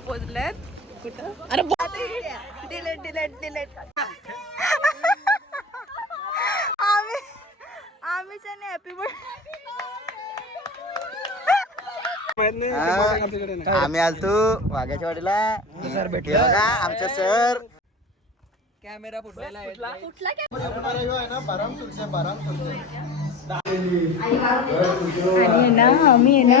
पोचलेत कुठं अरे delete delete delete आम्ही हॅपी आम्ही आलतो वाघ्याच्या वाडीला. सर भेटले. बघा आमचे सर. कॅमेरा फुटलेला आहे. आणि ना आम्ही आहे ना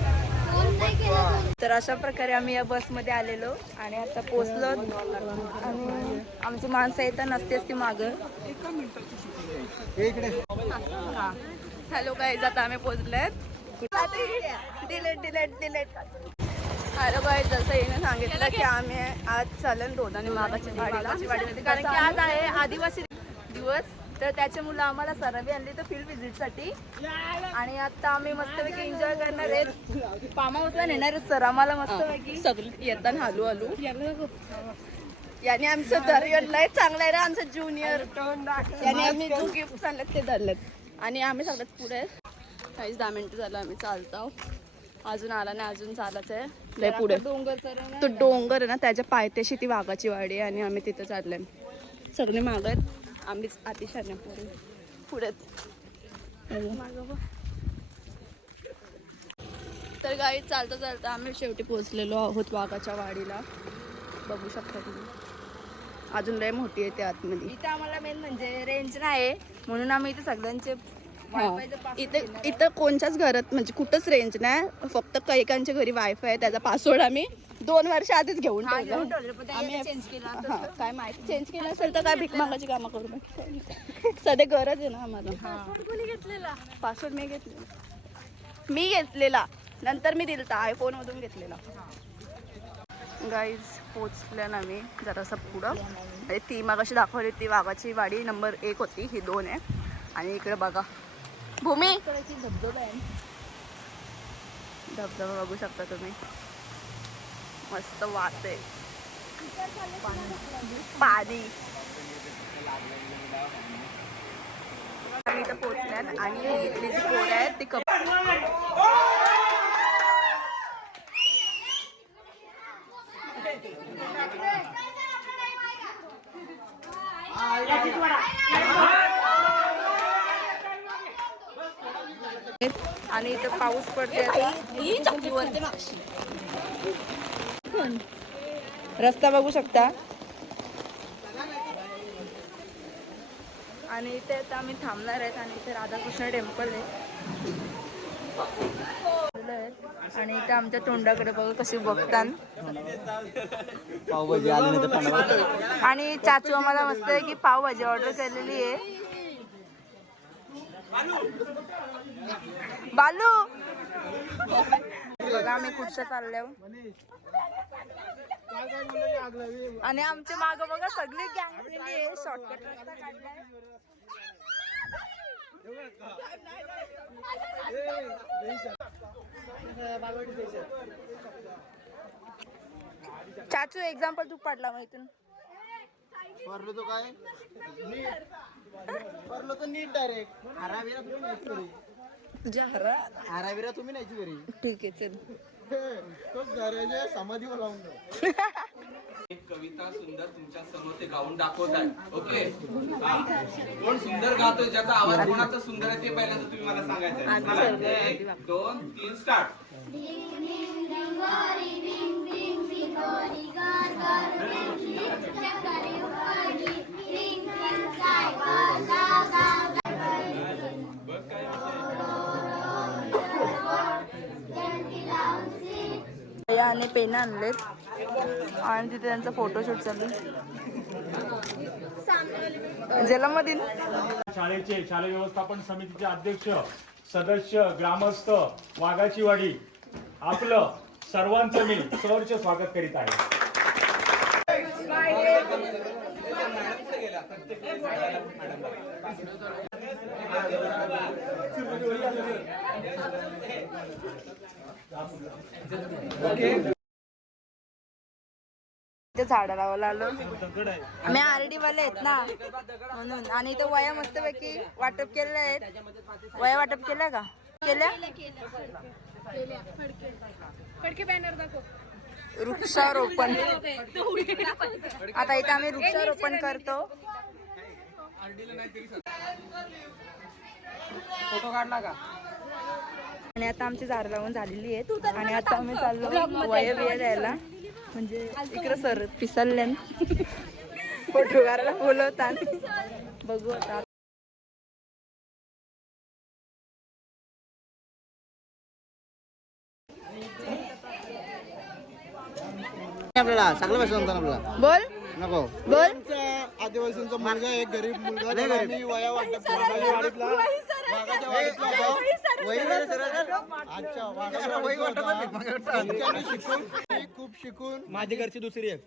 तर अशा प्रकारे आम्ही या बसमध्ये आलेलो आणि आता पोचलो आणि आमची माणसं येतात नसतेच ती मागं. हॅलो गाईज आता आम्ही पोचलेत delete delete delete hello guys जसं येणं सांगितलं की आम्ही आज चालेल दोन आणि मागाची वाडीला कारण की आज आहे आदिवासी दिवस. तर त्याच्यामुळे आम्हाला सरावी आणली तर फील्ड विजिटसाठी आणि आता आम्ही मस्तपैकी एन्जॉय करणार आहेत. फार्म हाऊसला नेणार आहेत सर आम्हाला मस्तपैकी सगळं येताना हलू हलू. याने आमचं दर्यन लय चांगलं आहे रे आमचं ज्युनियर याने आम्ही जो गिफ्ट आणलेत ते धरलेत. आणि आम्ही सगळ्यात पुढे काहीच दहा मिनिटं झालं आम्ही चालतो अजून आला नाही अजून चालत आहे. लय पुढे. तो डोंगर आहे ना त्याच्या पायथ्याशी ती वाघाची वाडी आहे आणि आम्ही तिथं चाललोय. सगळे माग आहेत. आम्हीच अतिशय पुढे तर गाडी चालता चालता आम्ही शेवटी पोहोचलेलो आहोत वाघाच्या वाडीला. बघू शकता तुम्ही. अजून लय मोठी आहे त्या आतमध्ये. इथं आम्हाला मेन म्हणजे रेंज नाही म्हणून आम्ही इथे सगळ्यांचे इथे इथं कोणत्याच घरात म्हणजे कुठंच रेंज नाही. फक्त कैकांच्या घरी वायफाय आहे. त्याचा पासवर्ड आम्ही दोन वर्ष आधीच घेऊन ठेवला. आम्ही हा काय माहिती चेंज केलं असेल तर काय भीक मागायची कामं करू नये. सध्या गरज आहे ना आम्हाला. पासवर्ड मी घेतलेला. मी घेतलेला. नंतर मी दिलता आयफोन मधून घेतलेला. गाईज पोचल्या ना मी जरासं पुढं. म्हणजे ती मागाशी दाखवली ती वाघाची वाडी नंबर एक होती ही दोन आहे. आणि इकडे बघा. भूमी! धबधबा आहे. धबधबा बघू शकता तुम्ही. मस्त वाहते. पाणी. आम्ही इथं पोचल्यात आणि इथली जी पोरं आहेत ती कप आणि इथं पाऊस पडते रस्ता बघू शकता. आणि इथे आता आम्ही थांबणार आहेत आणि इथे राधाकृष्ण टेम्पल आहे. आणि इथे आमच्या तोंडाकडे बघा कशी बघतात आणि चाचू आम्हाला मस्त आहे की पावभाजी ऑर्डर केलेली आहे. बालू! बघा आम्ही कुठच्या चालल्या आणि आमच्या माग बघा सगळी गँग आहे. शॉर्टकट रस्ता काढलाय. चाचू एक्झाम्पल तू पडला मग इथून. पडलो तो काय? पडलो तो नीट डायरेक्ट हाराविरा तुम्ही हरा हाराविरा तुम्ही घरी. ठीक आहे चल. समाधीवर लावून दे एक कविता सुंदर तुमच्यासमोर ते गाऊन दाखवत आहे ओके हा. कोण सुंदर गातोय ज्याचा आवाज कोणाचा सुंदर आहे ते पहिल्यांदा तुम्ही मला सांगायचं आहे. एक दोन तीन स्टार्ट आणि पेन आणलेत. आणि तिथे त्यांचा फोटोशूट चालू जलमधील शाळेचे शालेय व्यवस्थापन समितीचे अध्यक्ष सदस्य ग्रामस्थ वाघाची वाडी आपलं सर्वांचं मी सौरचे स्वागत करीत आहे. झाडं लावायला आलो. आम्ही आरडी वाले आहेत ना. म्हणून. आणि इथं वया मस्तपैकी वाटप केलेलं आहेत वया वाटप केल्या का? केल्या? वृक्षारोपण. आता इथे आम्ही वृक्षारोपण करतो. आणि आता आमची झाडं लावून झालेली आहेत आणि आता आम्ही चाललो वय बिया द्यायला म्हणजे इकडं सर पिसलल्यान फोटो काढायला बोलवतात. बघू आता. आपल्याला सगळं पैसे जमतात आपल्याला. बोल. नको बोल. आदिवासींचा मुलगा एक गरीब मुलगा त्याला आम्ही वया वाटप वाडीतला वाडीतला शिकून खूप शिकून. माझी घरची दुसरी एक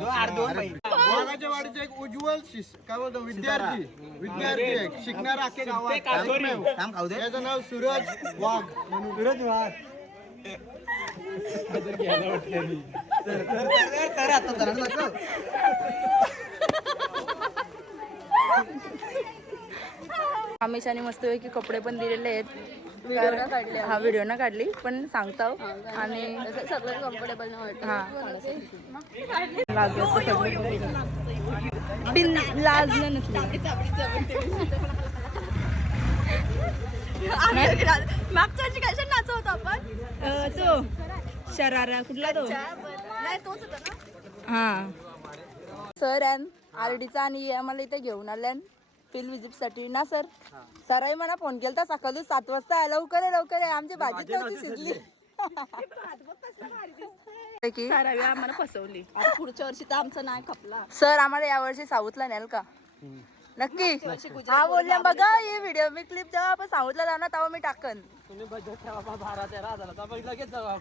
वाघाच्या वाडीचा एक उज्ज्वल शिस- काय बोलतो विद्यार्थी. विद्यार्थी एक. शिकणारा अख्खे गावात. काम खाऊ दे. त्याचं नाव सूरज वाघ. म्हणून सूरज वाघ. आमिषाने मस्तपैकी कपडे पण दिलेले आहेत. कारण- हा व्हिडिओ ना काढली पण सांगता आणि सगळं कम्फर्टेबल हा. लाजलं नसलं. मागच्या वर्षी कशा नाचत होतो आपण? तो. शरारा कुठला तो? हा. सर आहे आरडीचा आणि आम्हाला इथे घेऊन आल्यान फील्ड विजिटसाठी. ना सर? सराई मला फोन केला सकाळी सात वाजता. आहे लवकर आहे लवकर आहे आमची भाजी नव्हती शिजली. सरावी आम्हाला फसवली. पुढच्या वर्षी तर आमचं नाही खपला. सर आम्हाला यावर्षी साऊथला नेल का? नक्की. हा बोलल्या बघा हे व्हिडिओ मी क्लिप जेव्हा आपण साऊथला जाणार तेव्हा मी टाकन.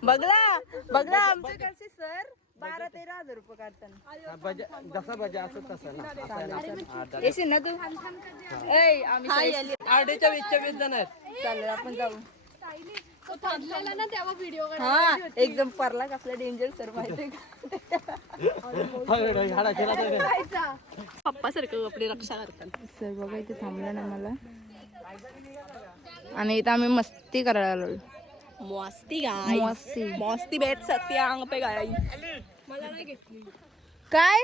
बघला बघला आमच्याकडचे सर बारा तेरा हजार रुपये काढताना. जसा बजा असं तसं येशील ना तू ऐ आम्ही आरडीच्या वीसच्या वीस जण आहेत. चालेल आपण जाऊ. ना तेव्हा व्हिडिओ हा एकदम परला कसला डेंजर सर माहिती पप्पा सारखं आपली रक्षा करतात. सर बघा इथे थांबलं ना मला. आणि इथं आम्ही मस्ती करायला आलो. मस्ती गाय मस्ती. मस्ती बेट सकती अंग पे गाय काय?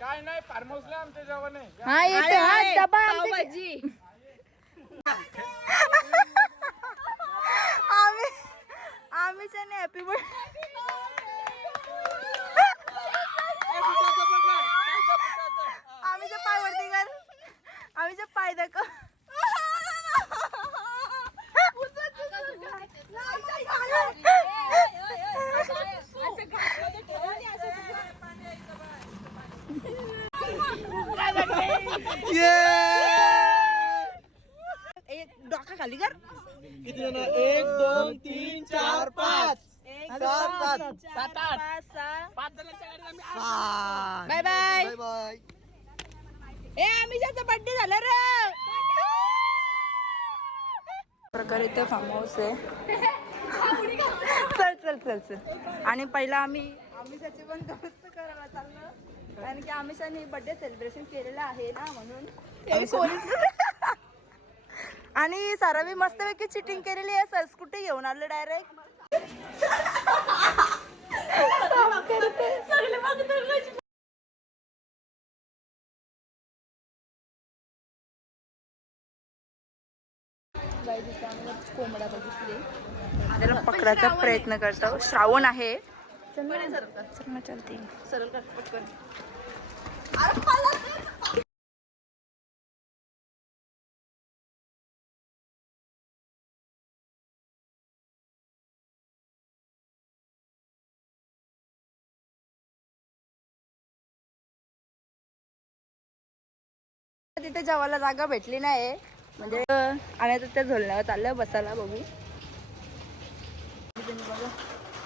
काय नाही फार्म हाऊसला आमच्या जेवण. आहे हा येते हा डबा आमच्या- पावभाजी आम्ही आम्ही हॅपी आम्हीच्या पाय वरती कर आम्हीच्या पाय दाखव एक डोका खाली कर किती जण एक दोन तीन चार पाच सात पाच सात आठ सहा. बाय बाय बाय बाय ए आम्ही ज्याचा बर्थडे झाला रे आहे चल चल चल चल. आणि पहिला आम्ही आम्ही त्याची पण दोस्त करायला चाललो. कारण की आम्ही बर्थडे सेलिब्रेशन केलेलं आहे ना म्हणून. आणि सारावी मस्तपैकी चिटिंग केलेली आहे. सर स्कूटी घेऊन आलो डायरेक्ट कोंबड्या त्याला पकडायचा प्रयत्न करतो. श्रावण आहे. चलते सरळ पटकन तिथे जेवायला जागा भेटली नाही म्हणजे आम्ही आता त्या झोलण्यावर चाललं बसायला बघू.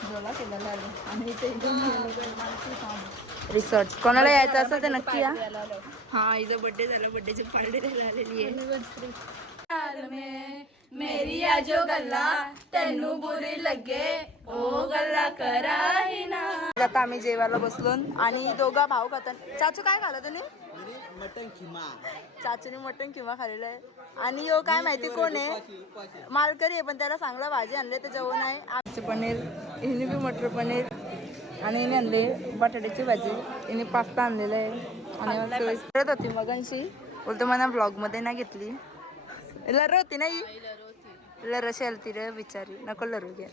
झोला केलेला आणि रिसॉर्ट कोणाला यायचं असेल तर नक्की या. हा हिचा बर्थडे झाला बर्थडेची पार्टी आहे. मेरी आजो गल्ला तेनू बुरी लगे ओ गल्ला करा ही ना। आता आम्ही जेवायला बसलो आणि दोघा भाऊ खातात चाचू काय खाला तुम्ही मटन खिमा चाचूने मटण किंवा खाल्लेलं आहे. आणि यो काय माहिती कोण आहे? मालकरी आहे पण त्याला चांगला भाजी आणले तर जेवण आहे. आमचे पनीर हिने बी मटर पनीर आणि हिने आणले बटाट्याची भाजी. हिने पास्ता आणलेला आहे. आणि करत होती मगांशी. बोलतो मला ब्लॉगमध्ये ना घेतली. लर होती ना ही? लर अशी आलती रे बिचारी. नको लरू घ्या.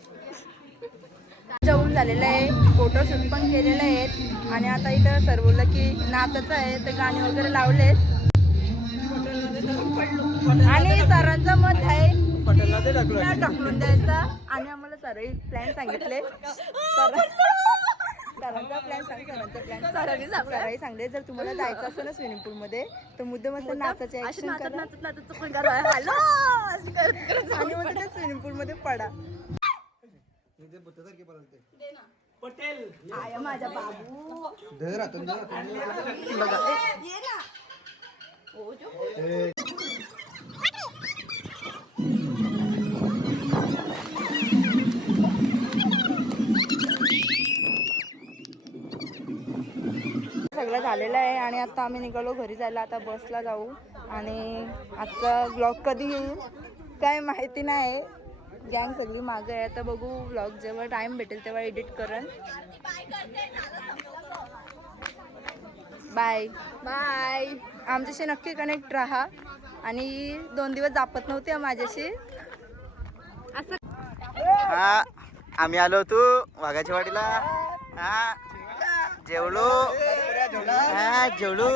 जेवण झालेलं आहे. फोटोशूट पण केलेले आहेत आणि आता इथं सर बोललं की नाचाचं आहे. तर गाणी वगैरे लावलेत आणि सरांचं मत आहे ढकलून द्यायचा. आणि आम्हाला सर प्लॅन सांगितले. सर- सरांचा प्लॅन सांग सरांचा प्लॅन सरांनी सरांनी सांगले जर तुम्हाला जायचं असेल ना स्विमिंग पूल मध्ये तर मुद्दाम असं नाचाचे. आणि मग स्विमिंग पूल मध्ये पडा. आया माझा बाबू. ए, ये ना. सगळं झालेलं आहे आणि आता आम्ही निघालो घरी जायला. आता बसला जाऊ. आणि आजचा ब्लॉग कधी येईल. काय माहिती नाही. गँग सगळी मागं आहे. आता बघू ब्लॉग जेव्हा टाइम भेटेल तेव्हा एडिट करेन बाय बाय आमच्याशी नक्की कनेक्ट राहा. आणि दोन दिवस जापत नव्हते माझ्याशी. असं हा आम्ही आलो होतो वाघाच्या वाडीला. हा जेवलो. हा जेवलो.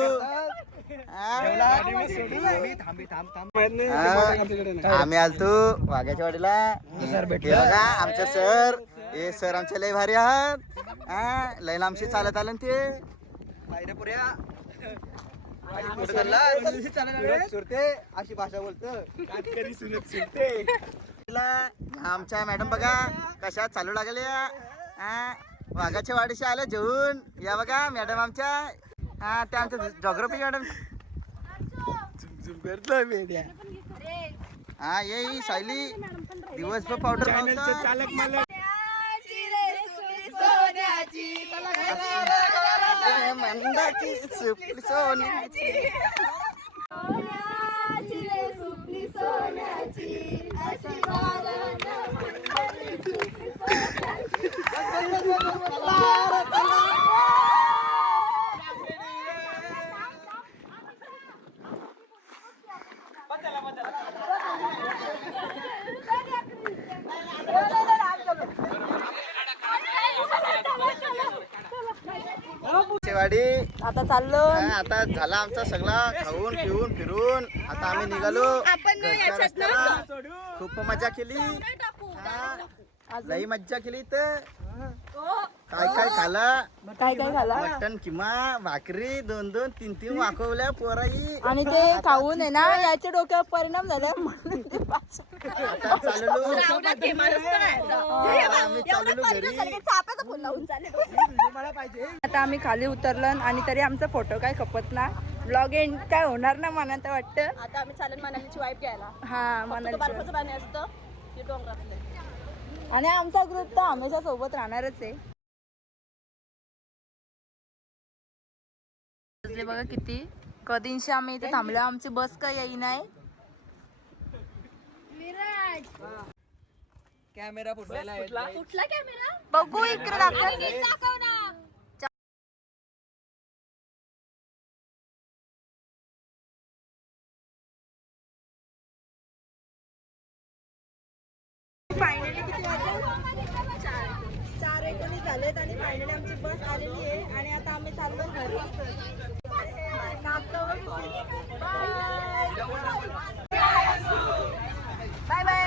आम्ही आलतो वाघाच्या वाडीला. हे बघा आमचे सर. हे सर आमचे लय भारी आहात. हा लय लांबशी चालत आलं ना ते. अशी भाषा बोलतो. आमच्या मॅडम बघा कशा चालू लागल्या. हा, वाघाच्या वाडीशी आल्या जेवून. या बघा मॅडम आमच्या. हा त्या आमच्या जॉग्रफी मॅडम. हा ये ही सायली. दिवसभर पावडर मंदाची सुपली सोन्याची. आता चाललो. आता झाला आमचा सगळा खाऊन पिऊन फिरून. आता आम्ही निघालो. घरच्या रस्त्याला. खूप मजा केली. हा, लई मज्जा केली तर काय काय खाला? काय काय झाला मटन किमा भाकरी दोन दोन तीन तीन वाकवल्या पोराई. आणि ते खाऊन आहे ना याच्या डोक्यावर परिणाम झाला. म्हणून ते पाच- आता चाललो आम्ही चाललो घरी आता आम्ही खाली उतरलो आणि तरी आमचा फोटो काय खपत ना. ब्लॉग एंड काय होणार ना मला तर वाटतं. आता आम्ही चालेल मनालीची वाईफ घ्यायला. हा मनाली बर्फाचं पाणी असतं. ते डोंगरातलं. आणि आमचा ग्रुप तर हमेशा सोबत राहणारच आहे. वाजले बघा किती. कधीशी आम्ही इथे थांबलो आमची बस का येई नाही कुठला कॅमेरा? बघू इकडे दाखव फायनली किती वाजले चार एकोणीस झालेत आणि फायनली आमची बस आलेली आहे आणि आता आम्ही चाललो घरी बाय बाय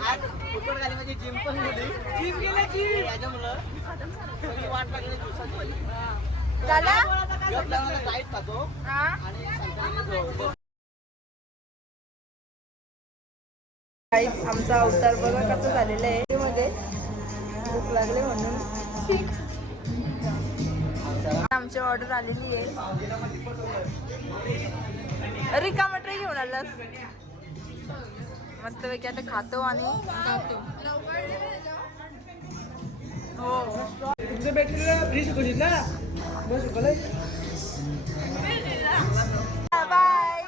जिम पण गेली जिम गेली याच्यामुळं सगळी वाट लागली दिवसाची झाला डाईट खातो हा आणि संध्याकाळी झोपतो. काहीच आमचा अवतार बघा कसं झालेला आहे. मध्ये भूक लागले म्हणून. आमची ऑर्डर आलेली आहे. रिकामा ट्रे घेऊन आलास. मस्तपैकी आता खातो आणि जातो हो बाय.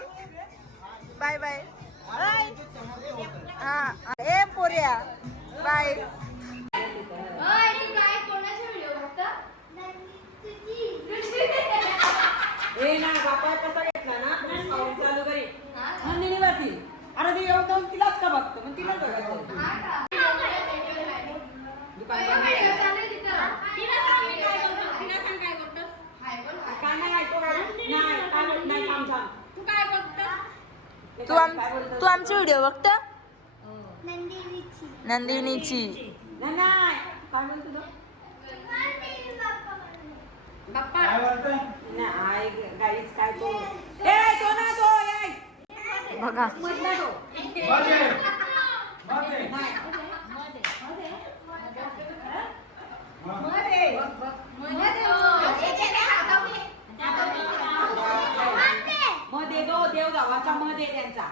Bye bye. हा. ए पोर्या बाय अरे ती येऊन जाऊन तिलाच का बघतो मग तिलाच बघायचं काय नाही ऐकतो का? नाही काय बोल- नाही थांब थांब तू आम तू आमचे व्हिडिओ बघता नंदिनीची नाही नाही काय बोलतो तो? नाही आई गाईस काय तो ए तो ना तो ए बघा मधला तो मध्ये त्यांचा.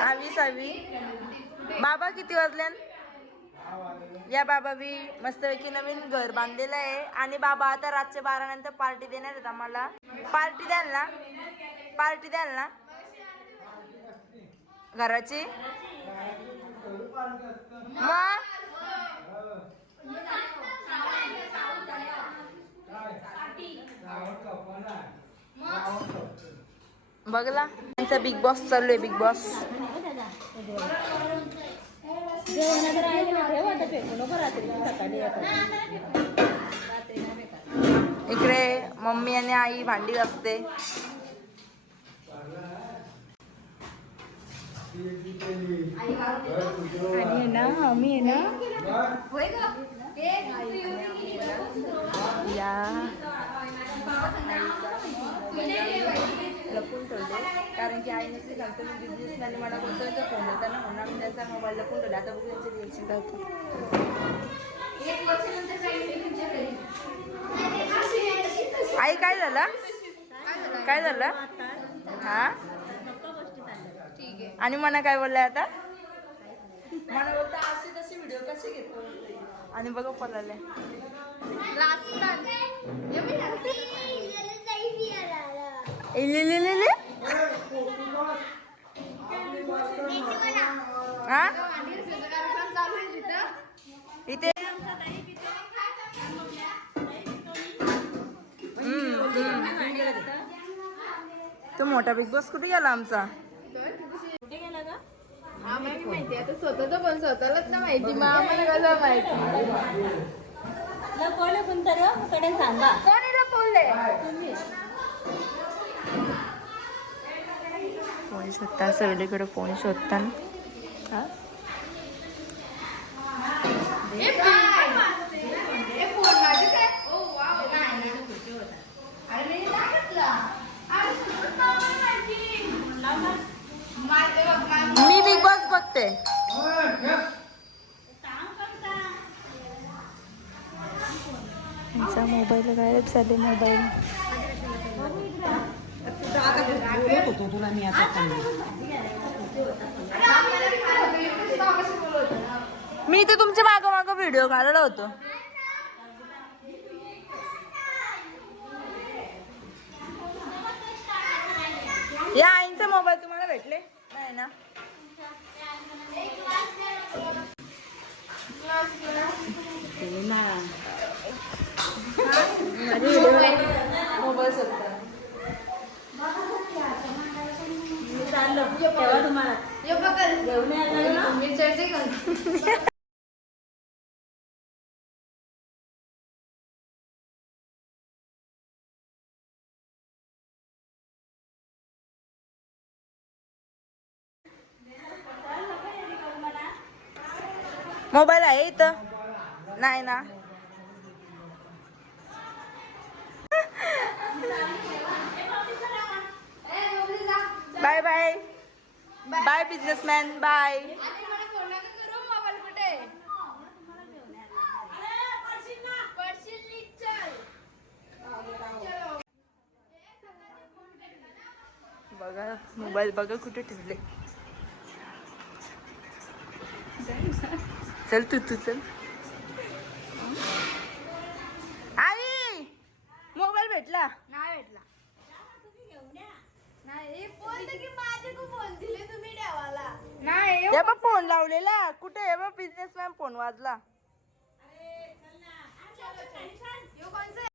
आवी सावी. बाबा किती वाजल्यान? या बाबा बी मस्तपैकी नवीन घर बांधलेलं आहे. आणि बाबा आता रातच्या बारा नंतर पार्टी देणार आहेत आम्हाला. पार्टी द्याल ना? पार्टी द्याल ना? घराची? मग? बघला. त्यांचा बिग बॉस चालू आहे बिग बॉस इकडे मम्मी आणि आई भांडी घासते. आणि ना आम्ही आहे ना. या. कारण की आईने ते सांगतो मी बिझनेस आणि मला कोणत्या फोन होता ना म्हणून आम्ही त्याचा मोबाईल लपून ठेवला. आता बघू त्यांचे रिएक्शन काय होतं. आई काय झालं? काय झालं? हा? आणि मना काय बोललाय आता? मला बोलता अशी तशी व्हिडिओ कशी घेतो आणि बघा हा इथे. तो मोठा बिग बॉस कुठे गेला आमचा? माहिती आता स्वतःच पण स्वतःलाच ना माहिती मग आम्हाला कसं माहिती लपवलं पण तर कडे सांगा. कोणी लपवले फोन शोधता सगळीकडे फोन शोधता हा? मी बिग बॉस बघते. मोबाईल गायब झाले मोबाईल होतो तुला मी आता मी तर तुमच्या मागं मागं व्हिडिओ काढला होतो. या आईंचा मोबाईल तुम्हाला भेटले? नाही ना? मोबाईल शोधता तेव्हा तुम्हाला घेऊन यायला ना मोबाईल आहे इथं. नाही ना. Bye bye. Bye businessman. Bye. बघा मोबाईल बघा कुठे ठेवले. चल तू तू चल. आई मोबाईल भेटला? नाही भेटला. नाही बोलते की माझे खूप फोन दिले तुम्ही. नाही हे बघ फोन लावलेला. कुठे हे बघ बिझनेसमॅन फोन वाजला.